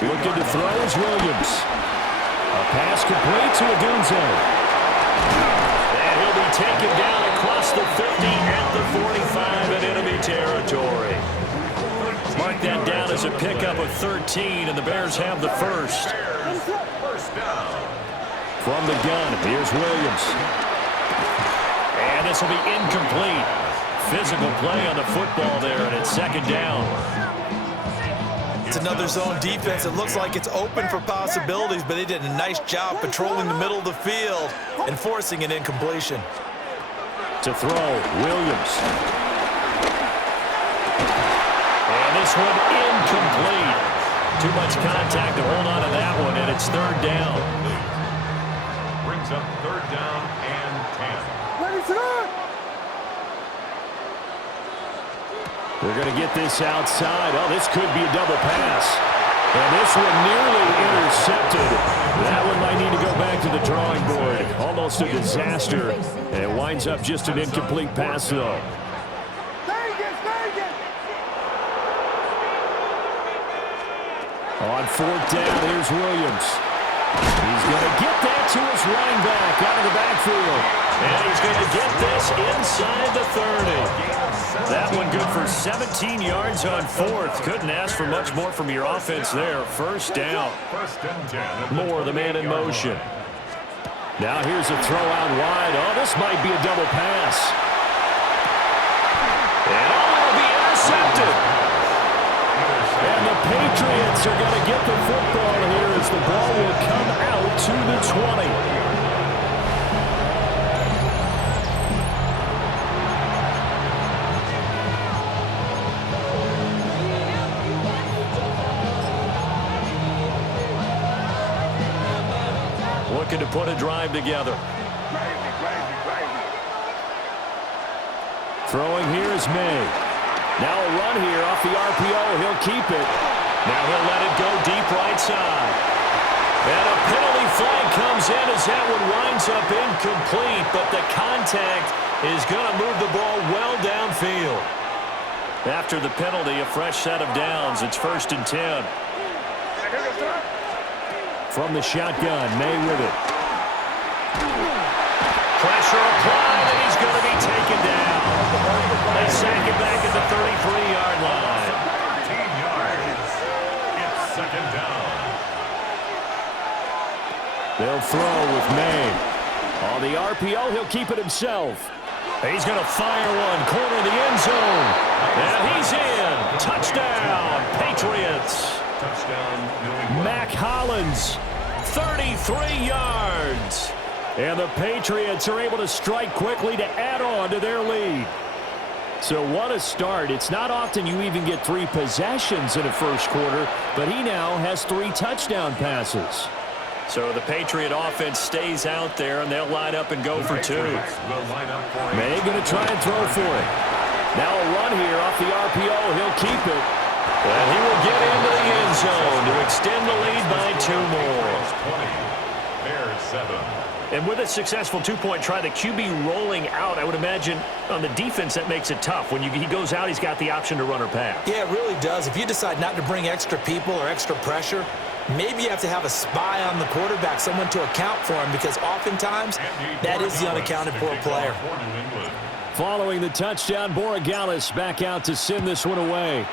Looking to throw is Williams. A pass complete to Odunze. And he'll be taken down across the 50 at the 45 in enemy territory. Mark that down as a pickup of 13, and the Bears have the first. From the gun, here's Williams. And this will be incomplete. Physical play on the football there, and it's second down. It's another zone defense. It looks like it's open for possibilities, but they did a nice job patrolling the middle of the field and forcing an incompletion. To throw, Williams. And this one incomplete. Too much contact to hold on to that one, and it's third down. Brings up third down and 10. Ready, set. They're going to get this outside. Oh, this could be a double pass. And this one nearly intercepted. That one might need to go back to the drawing board. Almost a disaster. And it winds up just an incomplete pass, though. On fourth down, here's Williams. He's going to get that to his running back out of the backfield. And he's going to get this inside the 30. That one good for 17 yards on fourth. Couldn't ask for much more from your offense there. First down. Moore, the man in motion. Now here's a throw out wide. Oh, this might be a double pass. And it'll be intercepted. And the Patriots are going to get the football here as the ball will come out to the 20. Looking to put a drive together. Throwing here is May. Now a run here off the RPO. He'll keep it. Now he'll let it go deep right side. And a penalty flag comes in as that one winds up incomplete, but the contact is going to move the ball well downfield. After the penalty, a fresh set of downs. It's 1st and 10. From the shotgun, May with it. Pressure applied, and he's going to be taken down. They sack it back at the 33-yard line. 13 yards. It's second down. They'll throw with May. On the RPO, he'll keep it himself. He's going to fire one, corner of the end zone. And he's in. Touchdown, Patriots. Touchdown, New England. Mac Hollins, 33 yards. And the Patriots are able to strike quickly to add on to their lead. So what a start. It's not often you even get 3 possessions in a first quarter, but he now has 3 touchdown passes. So the Patriot offense stays out there, and they'll line up and go for 2. May going to try and throw for it. Now a run here off the RPO. He'll keep it. And he will get into the end zone to extend the lead by 2 more. 20. Bears 7. And with a successful 2-point try, the QB rolling out, I would imagine on the defense that makes it tough. When he goes out, he's got the option to run or pass. Yeah, it really does. If you decide not to bring extra people or extra pressure, maybe you have to have a spy on the quarterback, someone to account for him, because oftentimes that is the unaccounted for player. Following the touchdown, Borregales back out to send this one away.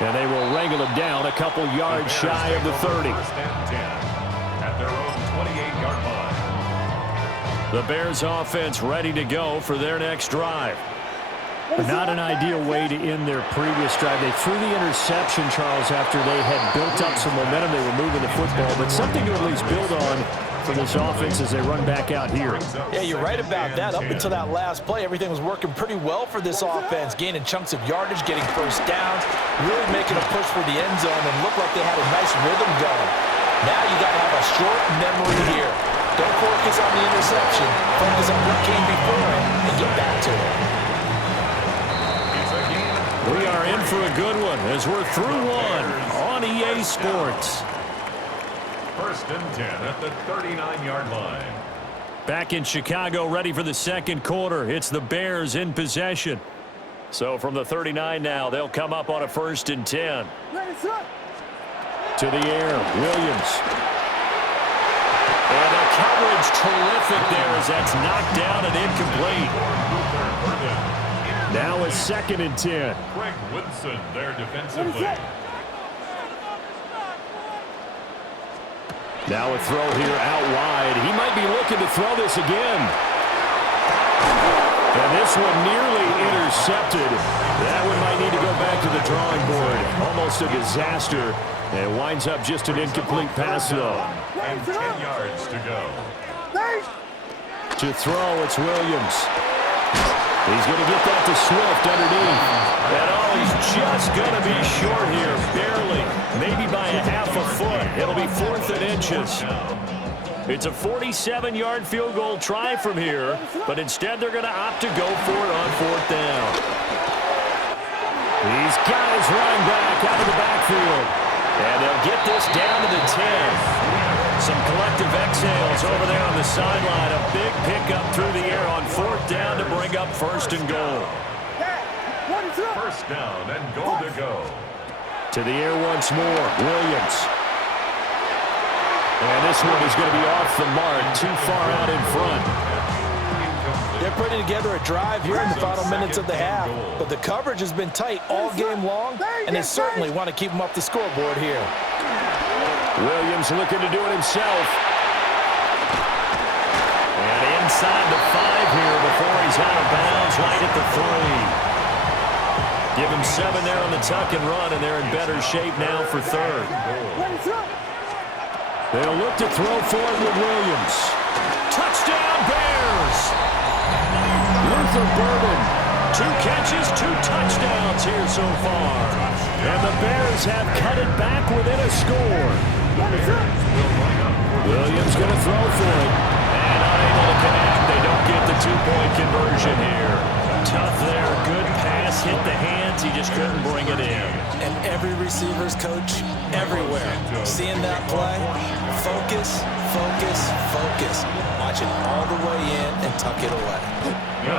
And they will wrangle him down a couple yards shy of the 30. At their own 28-yard line. The Bears offense ready to go for their next drive. Not an ideal way to end their previous drive. They threw the interception, Charles, after they had built up some momentum. They were moving the football, but something to at least build on for this offense as they run back out here. Yeah, you're right about that. Up until that last play, everything was working pretty well for this offense, gaining chunks of yardage, getting first downs, really making a push for the end zone, and looked like they had a nice rhythm going. Now you got to have a short memory here. Don't focus on the interception. Focus on what came before it and get back to it. We are in for a good one as we're through one on EA Sports. 1st and 10 at the 39-yard line. Back in Chicago, ready for the second quarter. It's the Bears in possession. So from the 39 now, they'll come up on a 1st and 10. To the air, Williams. And the coverage terrific there as that's knocked down and incomplete. Now a 2nd and 10. Greg Woodson there defensively. Now a throw here out wide. He might be looking to throw this again. And this one nearly intercepted. That one might need to go back to the drawing board. Almost a disaster. And it winds up just an incomplete pass, though. And 10 yards to go. To throw, it's Williams. He's going to get that to Swift underneath. And he's just going to be short here, barely. Maybe by a half a foot. It'll be 4th and inches. It's a 47-yard field goal try from here, but instead they're going to opt to go for it on 4th down. He's got his running back out of the backfield. And they'll get this down to the 10. Some collective exhales over there on the sideline. A big pickup through the air on 4th down to bring up 1st and goal. 1st down and goal to go. To the air once more, Williams. And this one is going to be off the mark, too far out in front. They're putting together a drive here in the final minutes of the half, but the coverage has been tight all game long, and they certainly want to keep them up the scoreboard here. Williams looking to do it himself. And inside the 5 here before he's out of bounds, right at the 3. Give him 7 there on the tuck and run, and they're in better shape now for 3rd. They'll look to throw for it with Williams. Touchdown, Bears! Luther Burden, 2 catches, 2 touchdowns here so far. And the Bears have cut it back within a score. Williams going to throw for it. And unable to connect. They don't get the 2-point conversion here. Tough there. Good pass. Hit the hands. He just couldn't bring it in. And every receiver's coach everywhere. Seeing that play, focus, focus, focus. Watch it all the way in and tuck it away.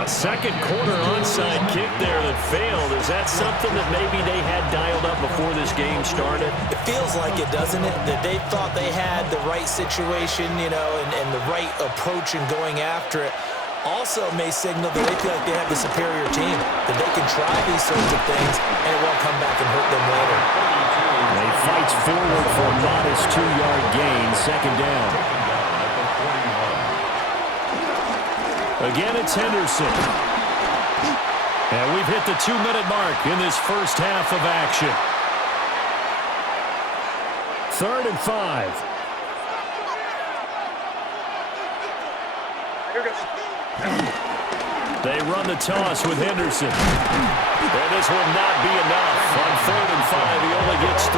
Second quarter onside kick there that failed. Is that something that maybe they had dialed up before this game started? It feels like it, doesn't it? That they thought they had the right situation, you know, and the right approach in going after it. Also may signal that they feel like they have the superior team, that they can try these sorts of things, and it won't come back and hurt them later. They fights forward for a modest 2-yard gain, 2nd down. Again, it's Henderson. And we've hit the 2-minute mark in this first half of action. 3rd and 5. They run the toss with Henderson. And this will not be enough. On 3rd and 5, he only gets 3.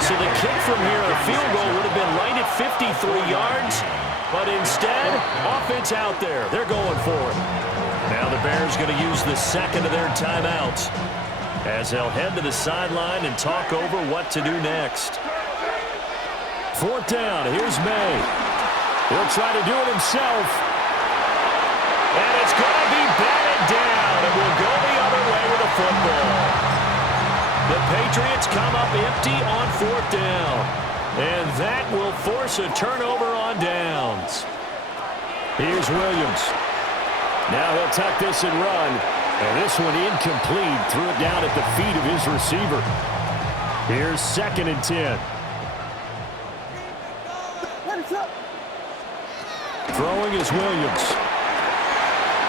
So the kick from here, a field goal, would have been right at 53 yards. But instead, offense out there. They're going for it. Now the Bears going to use the 2nd of their timeouts as they'll head to the sideline and talk over what to do next. 4th down. Here's May. He'll try to do it himself. And it's going to be batted down. And we'll go the other way with the football. The Patriots come up empty on 4th down. And that will force a turnover on downs. Here's Williams. Now he'll tuck this and run. And this one incomplete. Threw it down at the feet of his receiver. Here's 2nd and 10. Throwing is Williams.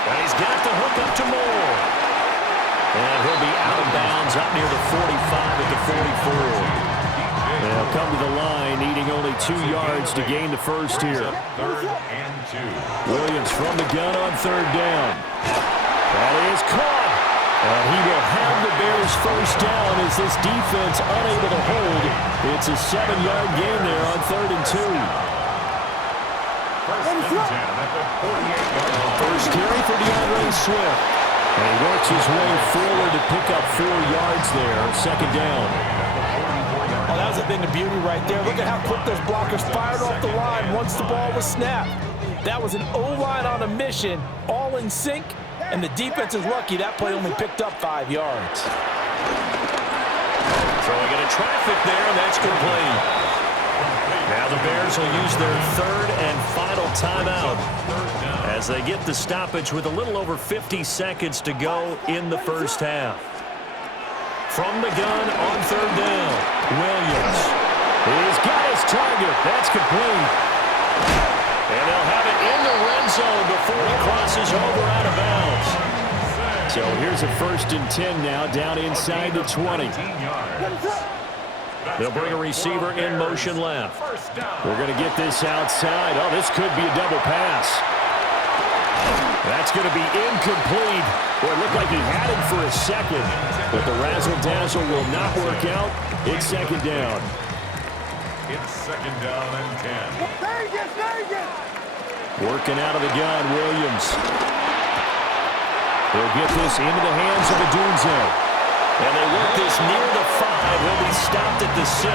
And he's got the hook up to Moore. And he'll be out of bounds up near the 45 at the 44. They'll come to the line, needing only 2 yards to gain the first here. 3rd and 2. Williams from the gun on 3rd down. That is caught. And he will have the Bears first down as this defense unable to hold. It's a 7-yard gain there on 3rd and 2. 1st and 10 at the 48-yard line. First carry for DeAndre Swift. And he works his way forward to pick up 4 yards there, 2nd down. Oh, that was a thing of beauty right there. Look at how quick those blockers fired off the line once the ball was snapped. That was an O-line on a mission, all in sync, and the defense is lucky that play only picked up 5 yards. Throwing into traffic there, and that's complete. Now the Bears will use their third and final timeout as they get the stoppage with a little over 50 seconds to go in the first half. From the gun on third down, Williams. He's got his target. That's complete. And they'll have it in the red zone before he crosses over out of bounds. So here's a 1st and 10 now, down inside the 20. They'll bring a receiver in motion left. We're going to get this outside. Oh, this could be a double pass. That's going to be incomplete. Well, it looked like he had him for a second, but the razzle-dazzle will not work out. It's 2nd down. It's 2nd down and 10. Working out of the gun, Williams. He'll get this into the hands of Odunze. And they work this near the 5. He'll be stopped at the 6.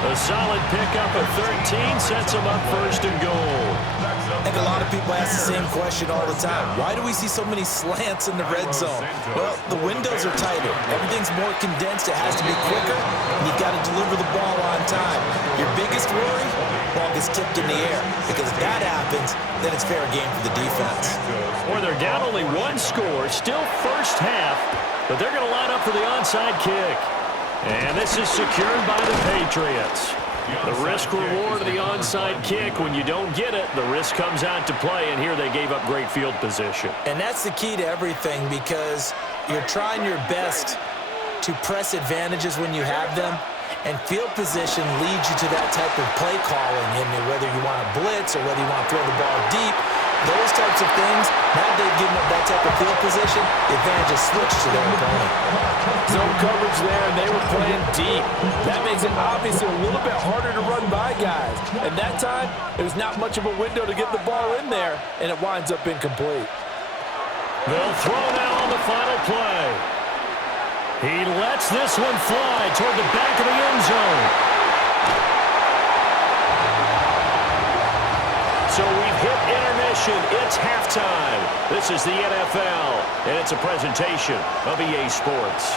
A solid pickup of 13 sets him up 1st and goal. I think a lot of people ask the same question all the time. Why do we see so many slants in the red zone? Well, the windows are tighter. Everything's more condensed. It has to be quicker, and you've got to deliver the ball on time. Your biggest worry? Ball gets tipped in the air. Because if that happens, then it's fair game for the defense. Or they're down only 1 score, still first half, but they're going to line up for the onside kick. And this is secured by the Patriots. The risk-reward of the onside kick, when you don't get it, the risk comes out to play, and here they gave up great field position. And that's the key to everything, because you're trying your best to press advantages when you have them, and field position leads you to that type of play calling, and whether you want to blitz or whether you want to throw the ball deep, those types of things, now they've given up that type of field position, the advantage is switched to their opponent. Zone coverage there, and they were playing deep. That makes it obviously a little bit harder to run by guys. And that time, it was not much of a window to get the ball in there, and it winds up incomplete. They'll throw now on the final play. He lets this one fly toward the back of the end zone. So we've hit intermission. It's halftime. This is the NFL, and it's a presentation of EA Sports.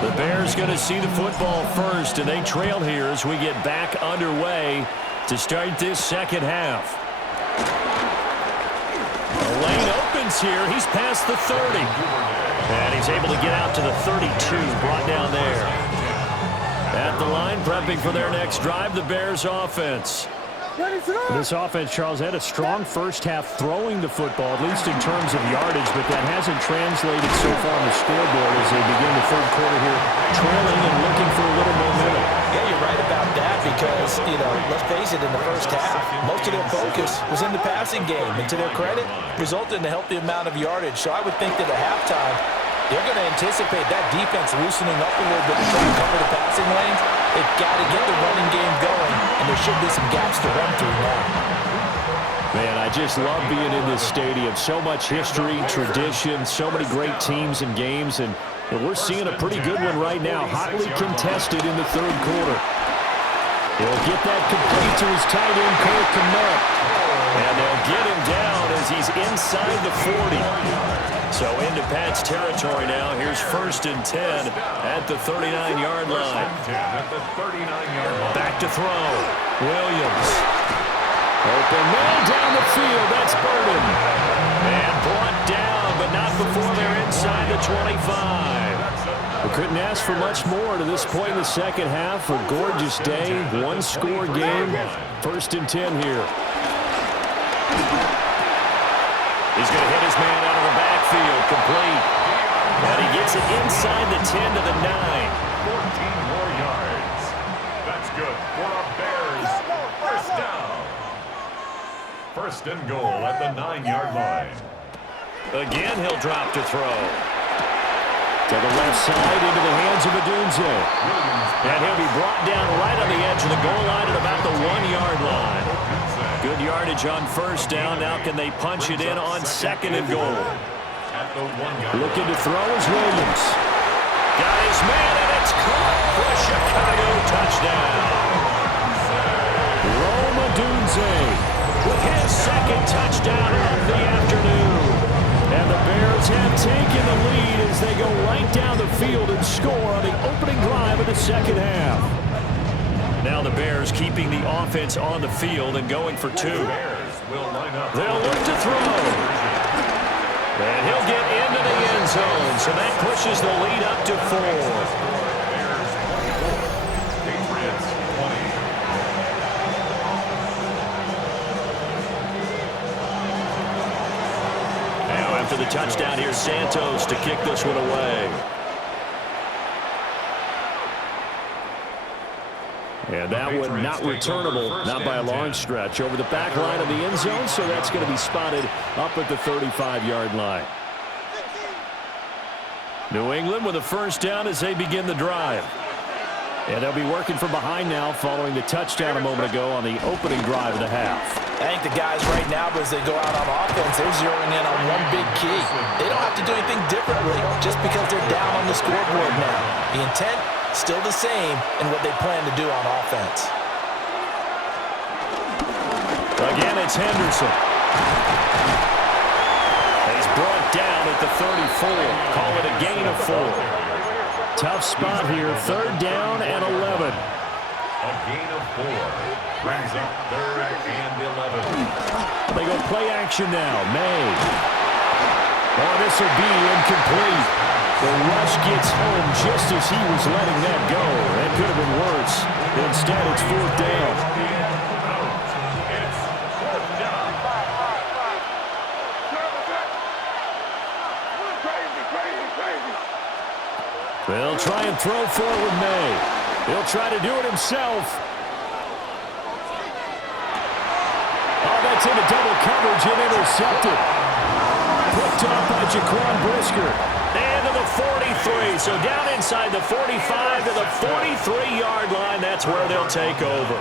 The Bears going to see the football first, and they trail here as we get back underway to start this second half. The lane opens here. He's past the 30. And he's able to get out to the 32, brought down there. At the line, prepping for their next drive, the Bears offense. This offense, Charles, had a strong first half throwing the football, at least in terms of yardage, but that hasn't translated so far on the scoreboard as they begin the third quarter here, trailing and looking for a little momentum. Yeah, you're right about that because, let's face it, in the first half, most of their focus was in the passing game, and to their credit, resulted in a healthy amount of yardage. So I would think that at halftime, they're going to anticipate that defense loosening up a little bit to try to cover the passing lanes. They've got to get the running game going, and there should be some gaps to run through now. Man, I just love being in this stadium. So much history, tradition, so many great teams and games, and we're seeing a pretty good one right now, hotly contested in the third quarter. He'll get that complete to his tight end, Cole Kmet. And they'll get him down as he's inside the 40. So into Pat's territory now. Here's 1st and 10 at the 39-yard line. Back to throw. Williams. Open man down the field. That's Burden. And brought down, but not before they're inside the 25. We couldn't ask for much more to this point in the second half. A gorgeous day, one-score game. 1st and 10 here. He's going to hit his man out of the backfield, complete. And he gets it inside the 10 to the 9. 14 more yards. That's good for our Bears. First down. 1st and goal at the 9-yard line. Again, he'll drop to throw. To the left side, into the hands of Odunze. And he'll be brought down right on the edge of the goal line at about the 1-yard line. Good yardage on first down. Now can they punch it in on 2nd and goal? Looking to throw is Williams. Got his man, and it's caught for a Chicago touchdown. Rome Odunze with his second touchdown of the afternoon. And the Bears have taken the lead as they go right down the field and score on the opening drive of the second half. Now the Bears keeping the offense on the field and going for two. They'll look to throw. And he'll get into the end zone, so that pushes the lead up to 4. Patriots 20. Now after the touchdown, here's Santos to kick this one away. And that one not returnable, not by a long stretch, over the back line of the end zone, so that's going to be spotted up at the 35-yard line. New England with a first down as they begin the drive. And they'll be working from behind now following the touchdown a moment ago on the opening drive of the half. I think the guys right now, as they go out on offense, they're zeroing in on one big key. They don't have to do anything differently just because they're down on the scoreboard now. The intent, still the same in what they plan to do on offense. Again, it's Henderson. He's brought down at the 34. Call it a gain of 4. Tough spot here. Third down and 11. A gain of 4. Brings up 3rd and 11. They go play action now. May. Oh, this will be incomplete. The rush gets home just as he was letting that go. That could have been worse. Instead, it's 4th down. It's 4th down. They'll try and throw forward May. He'll try to do it himself. Oh, that's into double coverage and intercepted. Picked up by Jaquan Brisker. And to the 43. So down inside the 45 to the 43-yard line. That's where they'll take over.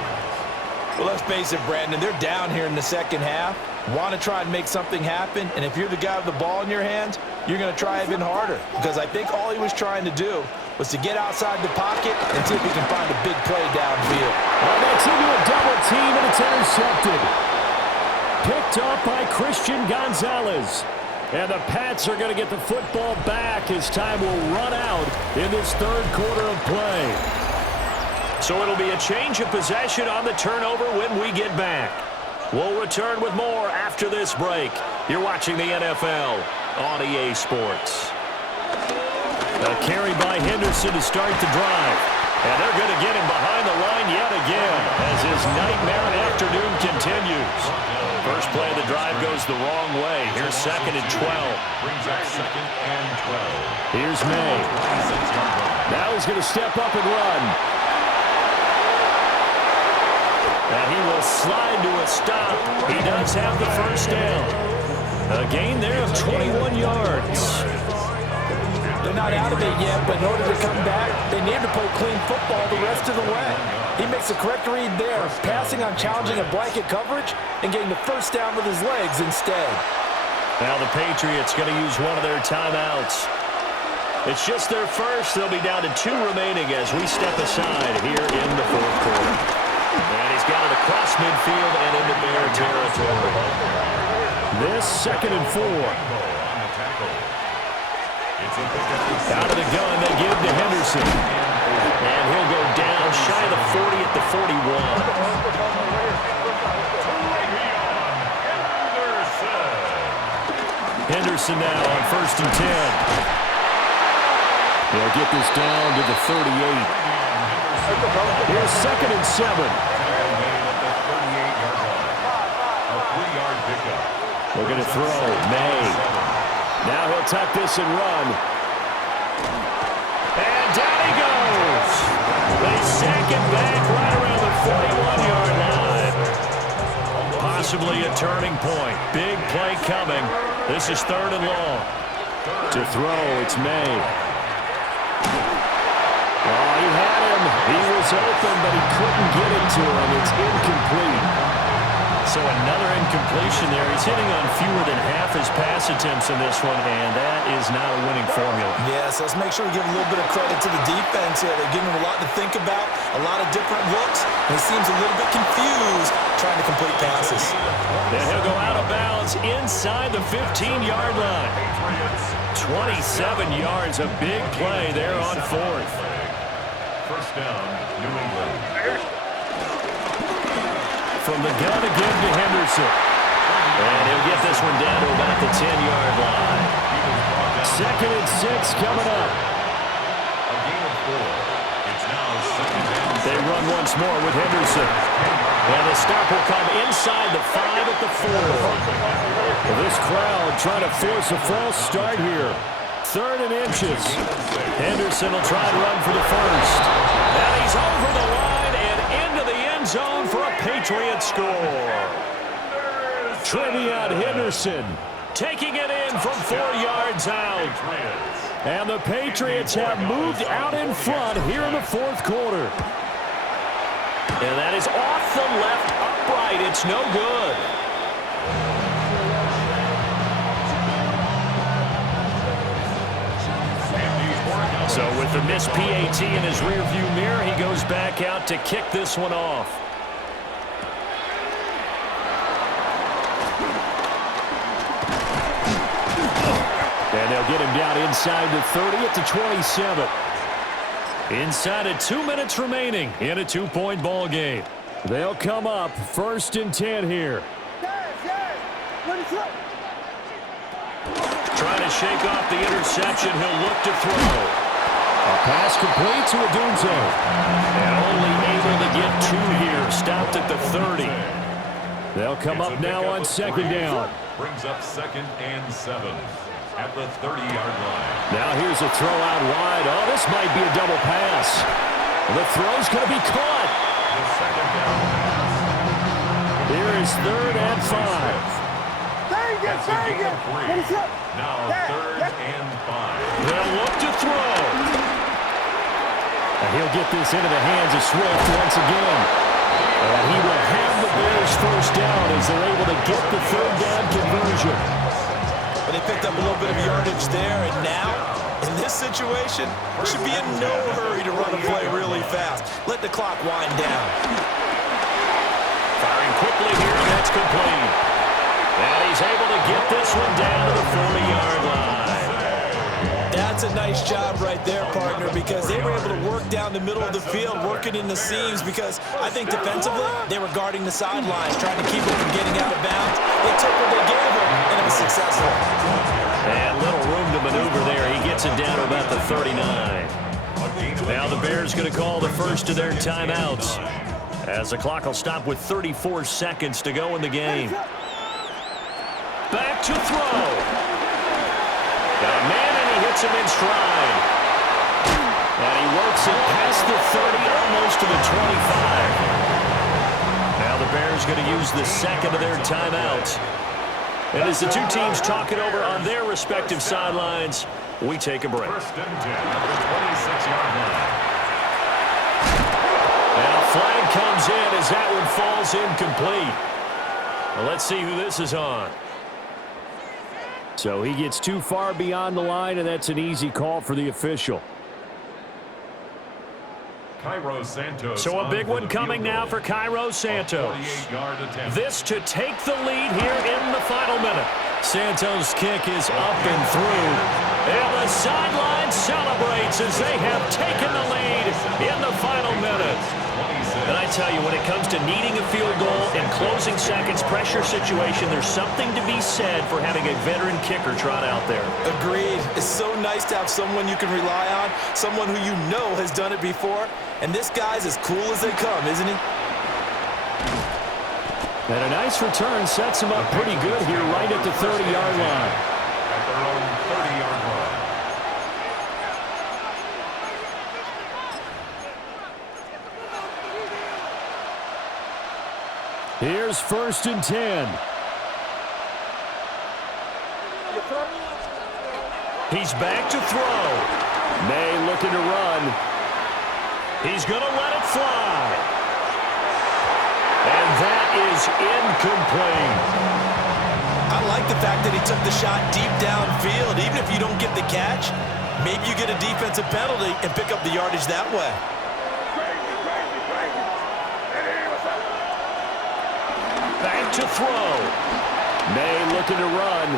Well, let's face it, Brandon, they're down here in the second half. Want to try and make something happen, and if you're the guy with the ball in your hands, you're going to try even harder, because I think all he was trying to do was to get outside the pocket and see if he can find a big play downfield. Well, that's into a double team, and it's intercepted. Picked up by Christian Gonzalez. And the Pats are going to get the football back as time will run out in this third quarter of play. So it'll be a change of possession on the turnover when we get back. We'll return with more after this break. You're watching the NFL on EA Sports. A carry by Henderson to start the drive. And they're going to get him behind the line yet again as his nightmare afternoon continues. First play of the drive goes the wrong way. Here's 2nd and 12. Brings up 2nd and 12. Here's May. Now he's going to step up and run. And he will slide to a stop. He does have the first down. A gain there of 21 yards. They're not out of it yet, but in order to come back, they need to play clean football the rest of the way. He makes a correct read there, passing on challenging a blanket coverage and getting the first down with his legs instead. Now the Patriots going to use one of their timeouts. It's just their first. They'll be down to 2 remaining as we step aside here in the fourth quarter. And he's got it across midfield and into Bear territory. This 2nd and 4. Out of the gun, they give to Henderson. And he'll go down shy of the 40 at the 41. Henderson now on 1st and 10. They'll get this down to the 38. Here's 2nd and 7. We're going to throw. May. Now he'll tuck this and run. And down he goes. They sack him back right around the 41-yard line. Possibly a turning point. Big play coming. This is 3rd and long. To throw, it's May. Oh, he had him. He was open, but he couldn't get it to him. It's incomplete. So So another incompletion there. He's hitting on fewer than half his pass attempts in this one, and that is not a winning formula. Yes, let's make sure we give a little bit of credit to the defense here. They're giving him a lot to think about, a lot of different looks, and he seems a little bit confused trying to complete passes. And he'll go out of bounds inside the 15-yard line. 27 yards, a big play there on fourth. First down, New England. From the gun again to Henderson. And he'll get this one down to about the 10-yard line. 2nd and 6 coming up. A gain of 4. It's now 2nd and 6. They run once more with Henderson. And the stop will come inside the 5 at the 4. Well, this crowd trying to force a false start here. 3rd and inches. Henderson will try to run for the first. And he's over the line and into the end zone for a Patriot score. Trevion Henderson taking it in from 4 yards out. And the Patriots have moved out in front here in the 4th quarter. And that is off the left upright. It's no good. So with the missed PAT in his rearview mirror, he goes back out to kick this one off. And they'll get him down inside the 30 at the 27. Inside of 2 minutes remaining in a 2-point ball game. They'll come up 1st and 10 here. Trying to shake off the interception. He'll look to throw. A pass complete to Odunze. And only able to get 2 here. Stopped at the 30. They'll come up now on 2nd down. Brings up 2nd and 7 at the 30-yard line. Now here's a throw out wide. Oh, this might be a double pass. The throw's going to be caught. The 2nd down pass. Here is 3rd and 5. That's a gain of 3. Now 3rd and 5. They'll look to throw. And he'll get this into the hands of Swift once again. And he will have the Bears first down as they're able to get the 3rd down conversion. But they picked up a little bit of yardage there, and now, in this situation, should be in no hurry to run a play really fast. Let the clock wind down. Firing quickly here, and that's complete. And he's able to get this one down to the 40-yard line. That's a nice job right there, partner, because they were able to work down the middle of the field, working in the seams, because I think defensively, they were guarding the sidelines, trying to keep him from getting out of bounds. They took what they gave him, and it was successful. And little room to maneuver there. He gets it down to about the 39. Now the Bears going to call the first of their timeouts, as the clock will stop with 34 seconds to go in the game. Back to throw. Got a man, and he hits him in stride. And he works it past the 30, almost to the 25. Now the Bears going to use the second of their timeouts. And as the two teams talk it over on their respective sidelines, we take a break. 1st and 10 at the 26-yard line. And a flag comes in as that one falls incomplete. Well, let's see who this is on. So he gets too far beyond the line, and that's an easy call for the official. Cairo Santos. So a big one coming now for Cairo Santos. 48-yard attempt. This to take the lead here in the final minute. Santos' kick is up and through. And the sideline celebrates as they have taken the lead in the final minute. And I tell you, when it comes to needing a field goal in closing seconds, pressure situation, there's something to be said for having a veteran kicker trot out there. Agreed. It's so nice to have someone you can rely on, someone who you know has done it before. And this guy's as cool as they come, isn't he? And a nice return sets him up pretty good here right at the 30-yard line. At their own 30-yard line. Here's 1st and 10. He's back to throw. May looking to run. He's going to let it fly. And that is incomplete. I like the fact that he took the shot deep downfield. Even if you don't get the catch, maybe you get a defensive penalty and pick up the yardage that way. Back to throw. May looking to run.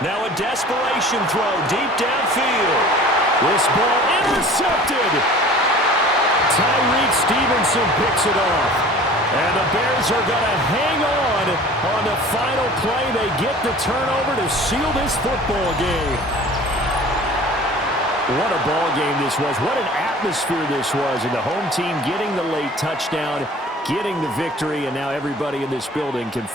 Now a desperation throw deep downfield. This ball intercepted. Tyreek Stevenson picks it off. And the Bears are going to hang on the final play. They get the turnover to seal this football game. What a ball game this was. What an atmosphere this was. And the home team getting the late touchdown, getting the victory, and now everybody in this building can